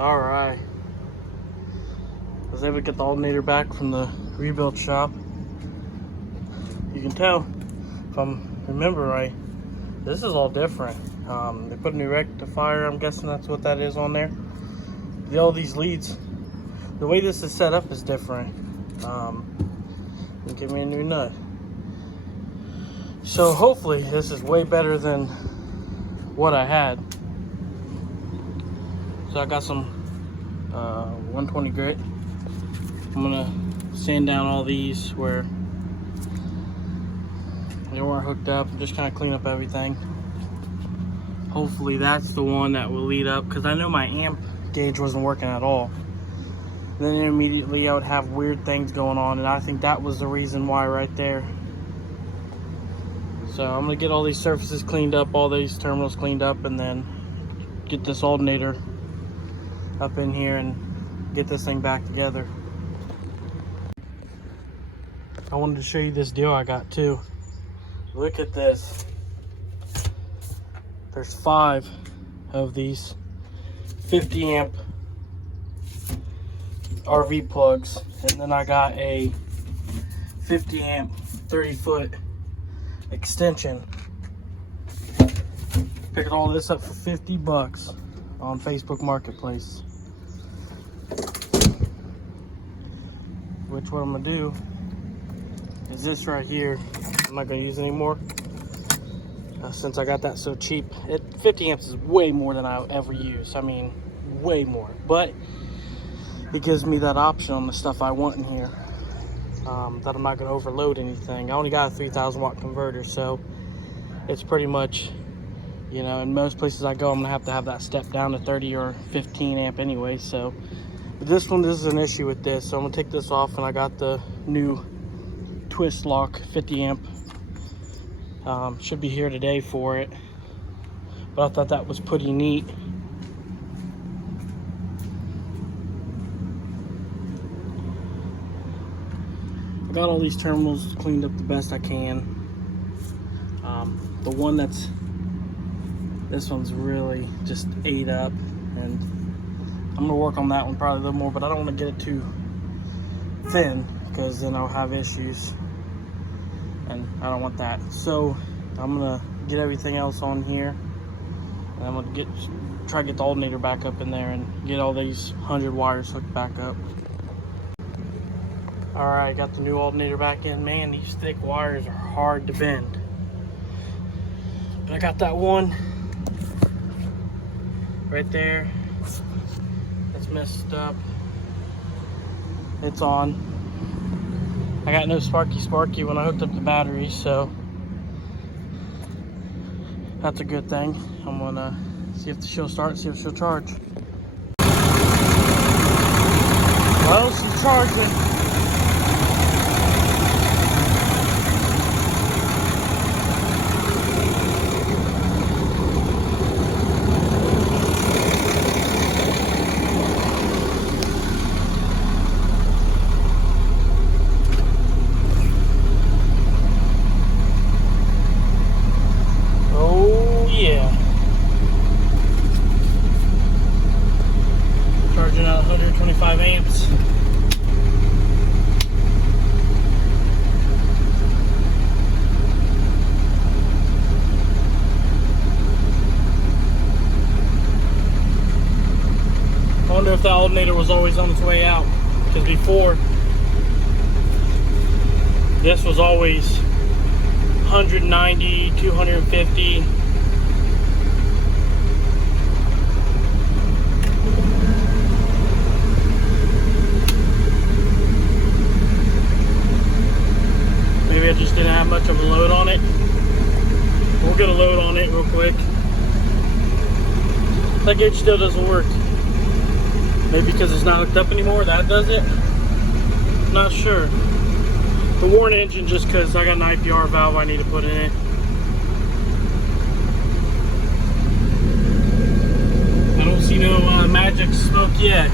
Alright. I was able to get the alternator back from the rebuild shop. You can tell, if I remember right, this is all different. They put a new rectifier, I'm guessing that's what that is on there. All these leads, the way this is set up is different. Give me a new nut. So hopefully this is way better than what I had. So I got some 120 grit. I'm gonna sand down all these where they weren't hooked up, just kind of clean up everything. Hopefully that's the one that will lead up, because I know my amp gauge wasn't working at all. And then immediately I would have weird things going on, and I think that was the reason why right there. So I'm gonna get all these surfaces cleaned up, all these terminals cleaned up, and then get this alternator up in here and get this thing back together. I wanted to show you this deal I got too. Look at this. There's 5 of these 50 amp RV plugs, and then I got a 50 amp 30-foot extension. Picked all this up for 50 bucks on Facebook Marketplace. Which what I'm gonna do is this right here. I'm not gonna use it anymore since I got that so cheap. 50 amps is way more than I'll ever use. I mean, way more. But it gives me that option on the stuff I want in here, that I'm not gonna overload anything. I only got a 3,000 watt converter, so it's pretty much, you know, in most places I go, I'm gonna have that step down to 30 or 15 amp anyway. So but this is an issue with this, so I'm gonna take this off, and I got the new twist lock 50 amp. Should be here today for it, but I thought that was pretty neat. I got all these terminals cleaned up the best I can. The one this one's really just ate up, and I'm gonna work on that one probably a little more, but I don't want to get it too thin because then I'll have issues, and I don't want that. So I'm gonna get everything else on here, and I'm gonna try to get the alternator back up in there and get all these 100 wires hooked back up. Alright, got the new alternator back in. Man, these thick wires are hard to bend. But I got that one right there that's messed up. It's on. I got no sparky when I hooked up the battery, so that's a good thing. I'm gonna see if she'll start, see if she'll charge. Well, she's charging. Charging out 125 amps. I wonder if the alternator was always on its way out, because before this was always 190, 250. Maybe I just didn't have much of a load on it. We'll get a load on it real quick. That gauge still doesn't work. Maybe because it's not hooked up anymore, that does it? Not sure. The worn engine, just because I got an IPR valve I need to put in it. I don't see no magic smoke yet.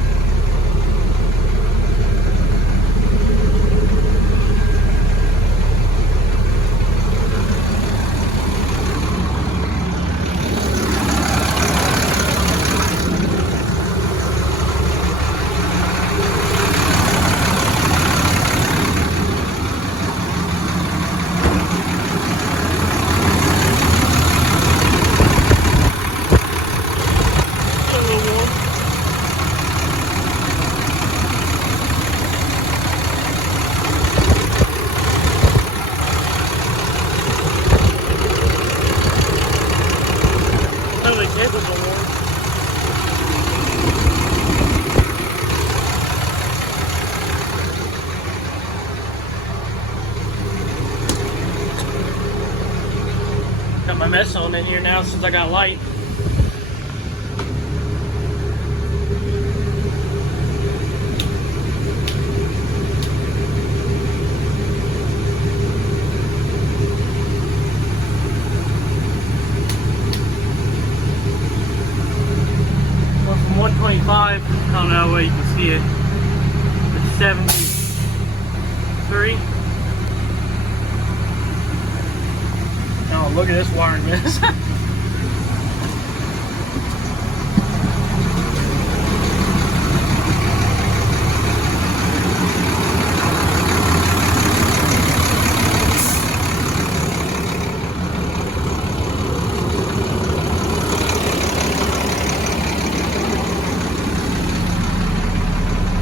lights on in here now since I got light. Well, from 125, I don't know where you can see it, it's 73. Oh, look at this wiring mess.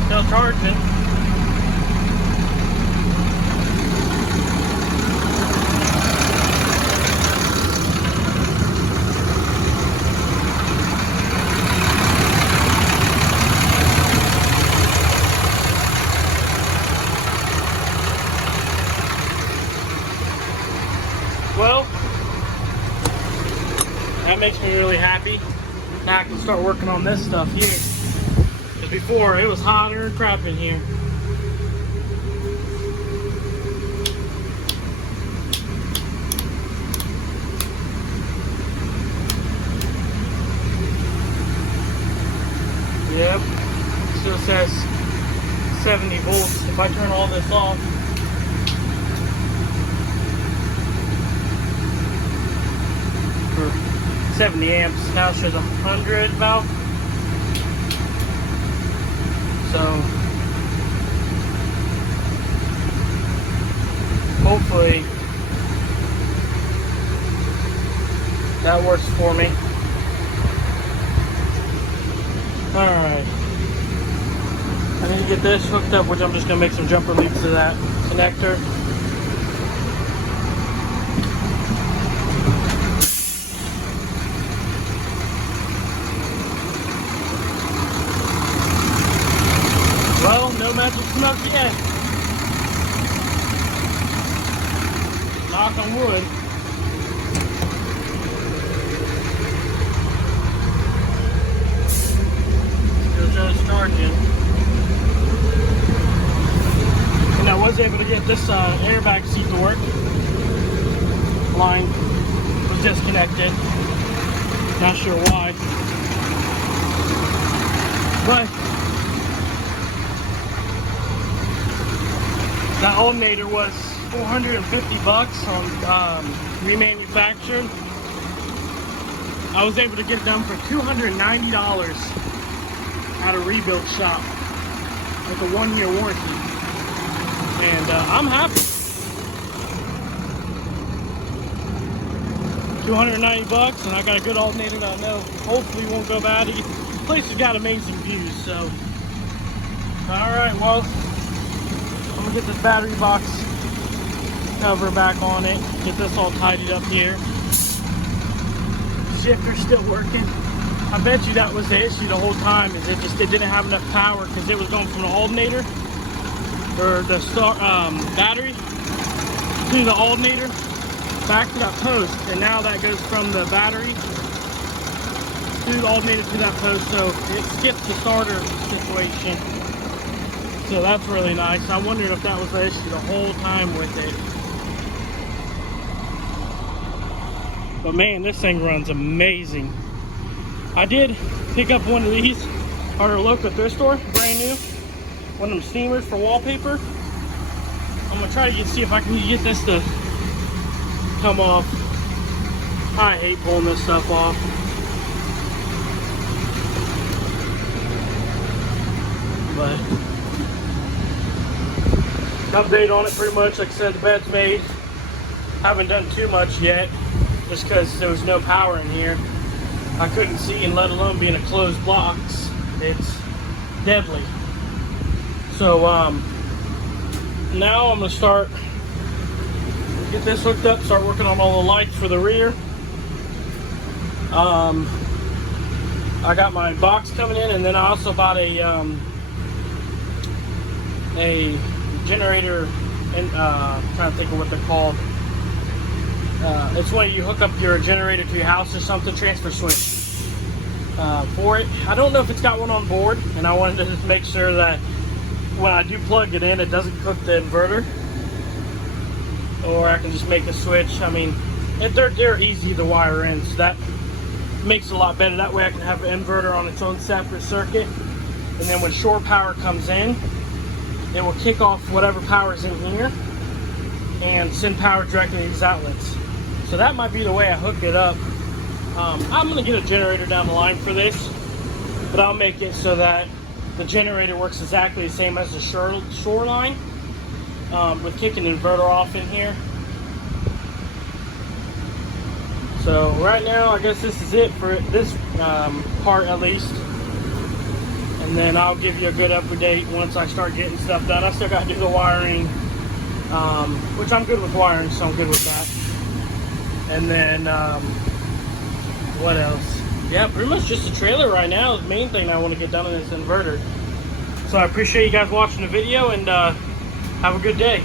Still charging. Well, that makes me really happy. Now I can start working on this stuff here. Because before, it was hotter than crap in here. Yep, still says 70 volts. If I turn all this off, for 70 amps, now it shows 100 about. So hopefully that works for me. Alright, I need to get this hooked up, which I'm just going to make some jumper leads to that connector. Well, no magic smoke yet. Knock on wood. Still just charging. And I was able to get this airbag seat to work. Line was disconnected. Not sure why. But that alternator was $450 on remanufactured. I was able to get it done for $290 at a rebuild shop with a 1-year warranty, and I'm happy. $290, and I got a good alternator that I know hopefully won't go bad. The place has got amazing views. So, all right, well, I'm gonna get this battery box cover back on it, get this all tidied up here. Shifter's still working. I bet you that was the issue the whole time, is it didn't have enough power, because it was going from the alternator or the battery to the alternator back to that post, and now that goes from the battery to the alternator to that post, so it skips the starter situation. So that's really nice. I wondered if that was the issue the whole time with it. But man, this thing runs amazing. I did pick up one of these at our local thrift store, brand new. One of them steamers for wallpaper. I'm gonna try to see if I can get this to come off. I hate pulling this stuff off. But update on it, pretty much like I said, the bed's made. Haven't done too much yet, just because there was no power in here. I couldn't see, and let alone being a closed box, it's deadly. So now I'm gonna start, get this hooked up, start working on all the lights for the rear. I got my box coming in, and then I also bought a generator, and trying to think of what they're called, It's when you hook up your generator to your house or something, transfer switch for it. I don't know if it's got one on board, and I wanted to just make sure that when I do plug it in, it doesn't cook the inverter. Or I can just make a switch. I mean, they're easy to wire in, so that makes it a lot better. That way I can have an inverter on its own separate circuit, and then when shore power comes in, it will kick off whatever power is in here and send power directly to these outlets. So that might be the way I hook it up. I'm gonna get a generator down the line for this, but I'll make it so that the generator works exactly the same as the shoreline, with kicking the inverter off in here. So right now, I guess this is it for this part at least. And then I'll give you a good update once I start getting stuff done. I still got to do the wiring, which I'm good with wiring, so I'm good with that. And then, what else? Yeah, pretty much just a trailer right now is the main thing I want to get done in this inverter. So I appreciate you guys watching the video, and have a good day.